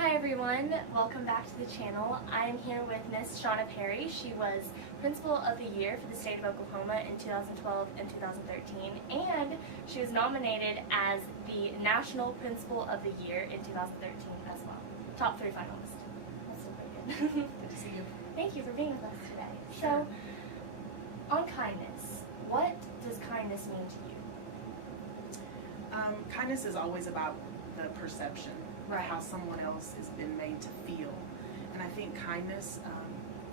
Hi everyone, welcome back to the channel. I'm here with Miss Shana Perry. She was Principal of the Year for the state of Oklahoma in 2012 and 2013, and she was nominated as the National Principal of the Year in 2013 as well. Top 3 finalist. That's so pretty good. Good to see you. Thank you for being with us today. Sure. So, on kindness, what does kindness mean to you? Kindness is always about the perception Right. of how someone else has been made to feel. And I think kindness,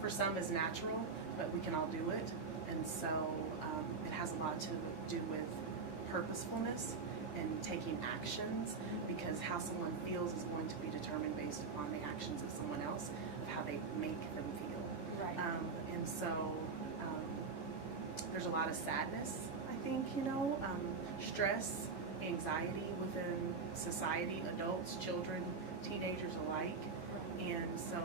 for some is natural, but we can all do it. And so it has a lot to do with purposefulness and taking actions, because how someone feels is going to be determined based upon the actions of someone else, of how they make them feel. Right. And so there's a lot of sadness, I think, stress, anxiety within society, adults, children, teenagers alike. And so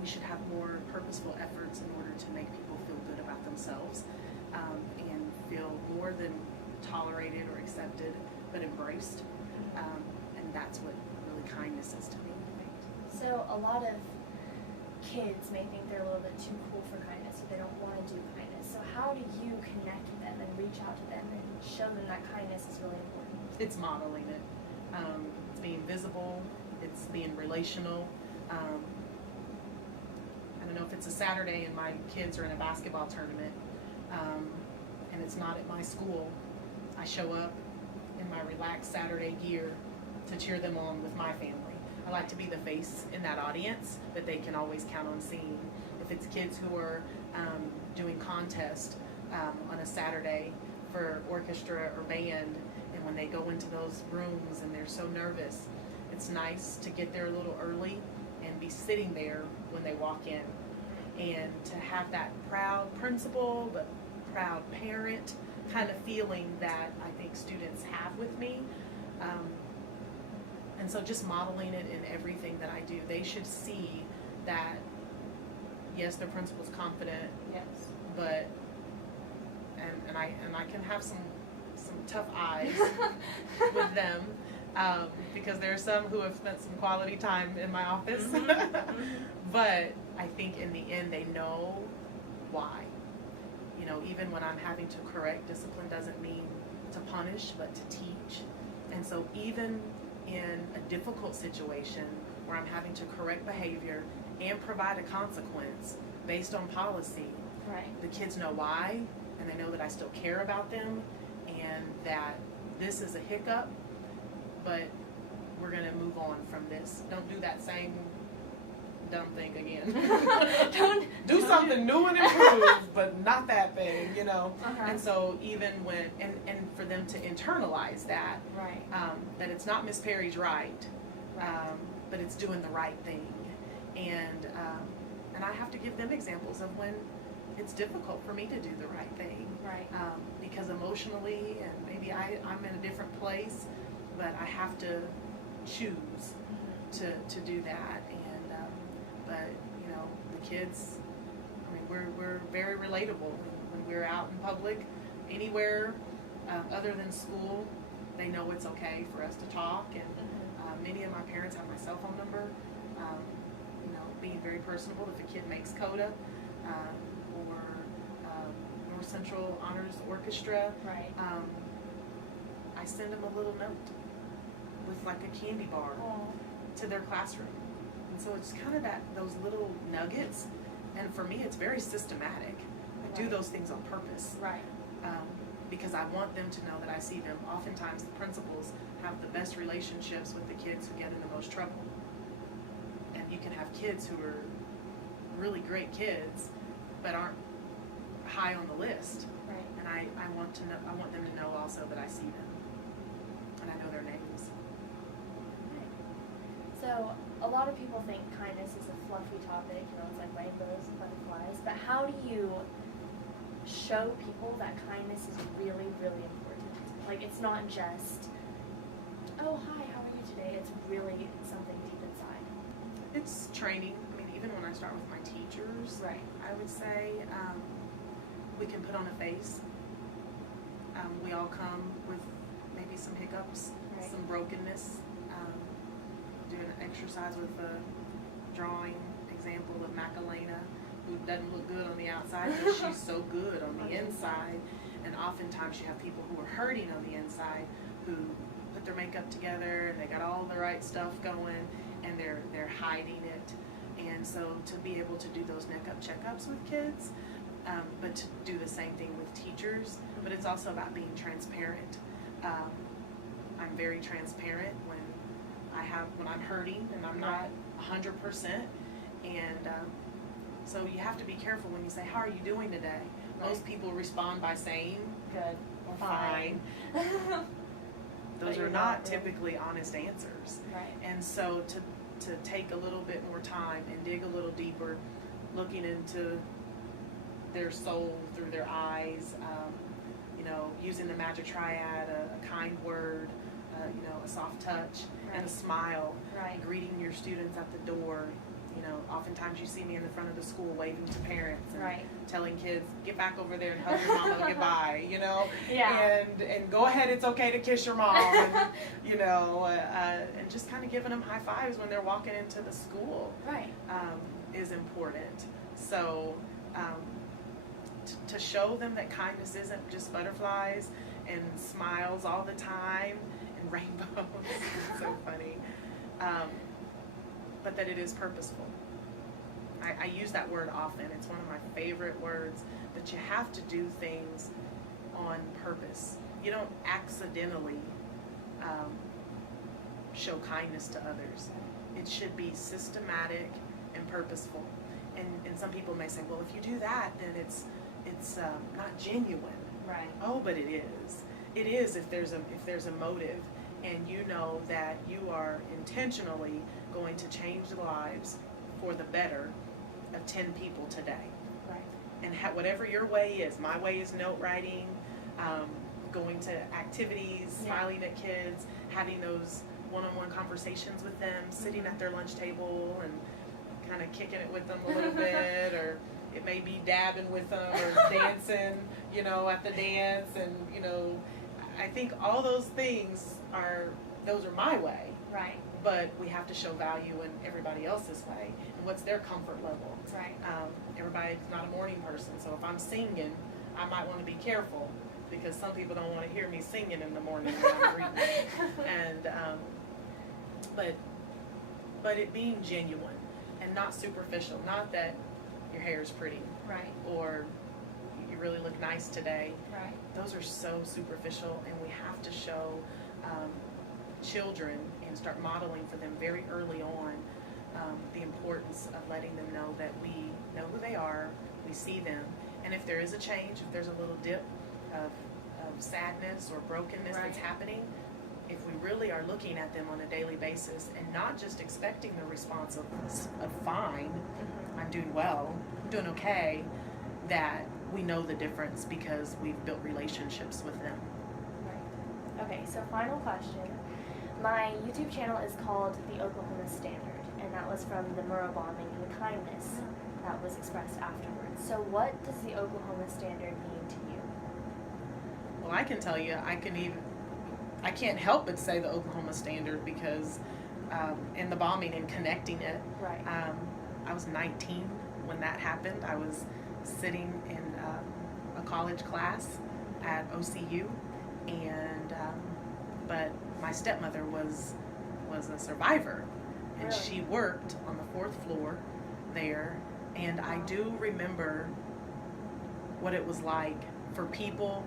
we should have more purposeful efforts in order to make people feel good about themselves and feel more than tolerated or accepted, but embraced. And that's what really kindness is to me. So a lot of kids may think they're a little bit too cool for kindness, or they don't want to do kindness. So how do you connect with them and reach out to them and show them that kindness is really important? It's modeling it. It's being visible. It's being relational. I don't know if it's a Saturday and my kids are in a basketball tournament and it's not at my school. I show up in my relaxed Saturday gear to cheer them on with my family. I like to be the face in that audience that they can always count on seeing. If it's kids who are doing contest on a Saturday for orchestra or band, and when they go into those rooms and they're so nervous, it's nice to get there a little early and be sitting there when they walk in, and to have that proud principal but proud parent kind of feeling that I think students have with me. And so just modeling it in everything that I do. They should see that, yes, their principal's confident, Yes. but and I can have some tough eyes with them because there are some who have spent some quality time in my office. But I think in the end they know why. Even when I'm having to correct, discipline doesn't mean to punish but to teach. And so even in a difficult situation where I'm having to correct behavior and provide a consequence based on policy, Right. the kids know why, and they know that I still care about them, and that this is a hiccup, but we're going to move on from this. Don't do that same dumb thing again. Don't do something new and improved, but not that thing, And so even when, and for them to internalize that, Right. that it's not Miss Perry's right, Right. but it's doing the right thing. And I have to give them examples of when it's difficult for me to do the right thing. Right. Because emotionally, and maybe I'm in a different place, but I have to choose to do that. And but the kids, we're very relatable when we're out in public, anywhere other than school. They know it's okay for us to talk, and many of my parents have my cell phone number. Being very personable. If a kid makes CODA or North Central Honors Orchestra, Right. I send them a little note with like a candy bar to their classroom. And so it's kind of those little nuggets, and for me it's very systematic. I do Right. those things on purpose. Right. Because I want them to know that I see them. Oftentimes the principals have the best relationships with the kids who get in the most trouble. And you can have kids who are really great kids but aren't high on the list. Right. And I want them to know also that I see them and I know their names. So a lot of people think kindness is a fluffy topic, it's like rainbows and butterflies, but how do you show people that kindness is really, really important? Like, it's not just, oh, hi, how are you today? It's really something deep inside. It's training. Even when I start with my teachers, Right. I would say we can put on a face. We all come with maybe some hiccups, Right. some brokenness. Do do an exercise with a drawing example of Macarena, who doesn't look good on the outside, but she's so good on the inside. And oftentimes you have people who are hurting on the inside who put their makeup together and they got all the right stuff going and they're hiding it. And so to be able to do those neck up checkups with kids, but to do the same thing with teachers, but it's also about being transparent. I'm very transparent when I'm hurting and I'm not 100%, and so you have to be careful when you say, "How are you doing today?" Most people respond by saying, "Good" or "Fine." Those are not typically honest answers. Right. And so to take a little bit more time and dig a little deeper, looking into their soul through their eyes, using the magic triad, a kind word, a soft touch, and a smile, greeting your students at the door. Oftentimes you see me in the front of the school waving to parents and telling kids, get back over there and hug your mama goodbye, and go ahead, it's okay to kiss your mom, and, and just kind of giving them high fives when they're walking into the school is important. So to show them that kindness isn't just butterflies and smiles all the time and rainbows, it's so funny, but that it is purposeful. I use that word often. It's one of my favorite words, that you have to do things on purpose. You don't accidentally show kindness to others. It should be systematic and purposeful. And some people may say, well, if you do that, then it's not genuine. Right. Oh, but it is. It is if there's a motive, and you know that you are intentionally going to change the lives for the better of 10 people today. Right. And whatever your way is, my way is note writing, going to activities, smiling at kids, having those one-on-one conversations with them, sitting at their lunch table and kind of kicking it with them a little bit, or it may be dabbing with them or dancing, at the dance, and I think all those things are my way. Right. But we have to show value in everybody else's way and what's their comfort level. Right. Everybody's not a morning person, so if I'm singing, I might want to be careful, because some people don't want to hear me singing in the morning when I'm reading. And but it being genuine and not superficial. Not that your hair is pretty, right, or you really look nice today. Right. Those are so superficial, and we have to show children and start modeling for them very early on the importance of letting them know that we know who they are, we see them, and if there is a change, if there's a little dip of sadness or brokenness that's happening, if we really are looking at them on a daily basis and not just expecting the response of fine, I'm doing well, I'm doing okay, that we know the difference because we've built relationships with them. Right. Okay, so final question. My YouTube channel is called The Oklahoma Standard, and that was from the Murrah bombing and the kindness that was expressed afterwards. So what does the Oklahoma Standard mean to you? Well, I can tell you, I can't help but say the Oklahoma Standard, because in the bombing and connecting it, I was 19 when that happened. I was sitting in a college class at OCU, and but my stepmother was a survivor, and she worked on the 4th floor there, and I do remember what it was like for people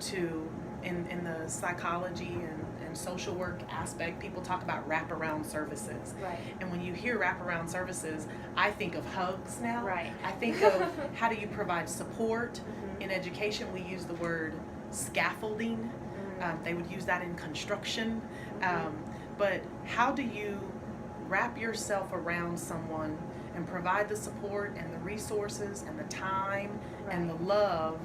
to, in the psychology and social work aspect, people talk about wraparound services. Right. And when you hear wraparound services, I think of hugs now. Right. I think of how do you provide support. In education, we use the word scaffolding. They would use that in construction. But how do you wrap yourself around someone and provide the support and the resources and the time and the love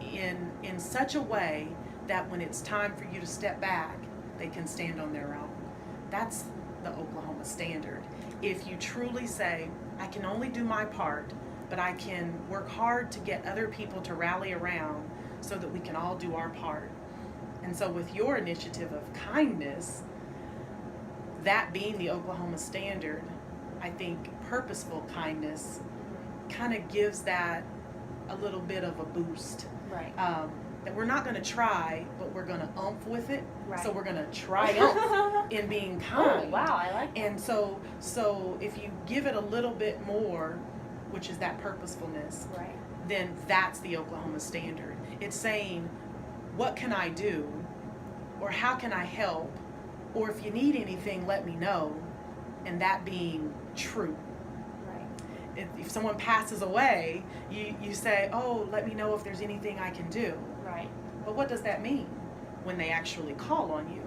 in such a way that when it's time for you to step back, they can stand on their own? That's the Oklahoma Standard. If you truly say, I can only do my part, but I can work hard to get other people to rally around so that we can all do our part. And so with your initiative of kindness, that being the Oklahoma standard, I think purposeful kindness kind of gives that a little bit of a boost. Right. That we're not going to try, but we're going to oomph with it. Right. So we're going to triumph in being kind. Oh, wow, I like that. And so if you give it a little bit more, which is that purposefulness, Right. then that's the Oklahoma standard. It's saying, what can I do? Or how can I help? Or if you need anything, let me know. And that being true. Right. If someone passes away, you say, oh, let me know if there's anything I can do. Right. But what does that mean when they actually call on you?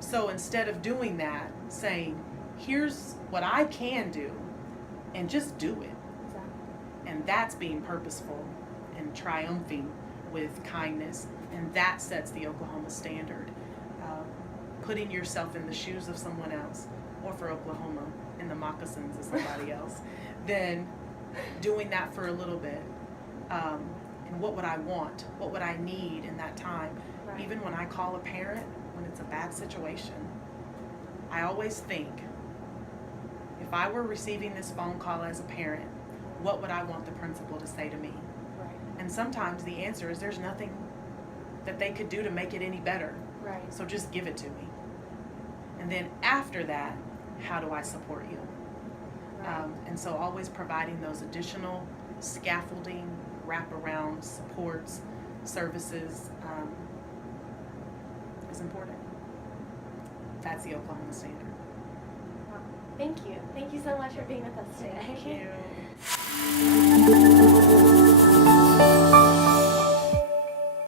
So instead of doing that, saying, here's what I can do, and just do it. Exactly. And that's being purposeful and triumphing with kindness. And that sets the Oklahoma standard. Putting yourself in the shoes of someone else, or for Oklahoma, in the moccasins of somebody else. Then doing that for a little bit. And what would I want? What would I need in that time? Right. Even when I call a parent, when it's a bad situation, I always think, if I were receiving this phone call as a parent, what would I want the principal to say to me? Right. And sometimes the answer is there's nothing that they could do to make it any better. Right. So just give it to me. And then after that, how do I support you? Right. And so always providing those additional scaffolding, wraparound supports, services is important. That's the Oklahoma standard. Wow. Thank you. Thank you so much for being with us today. Thank you.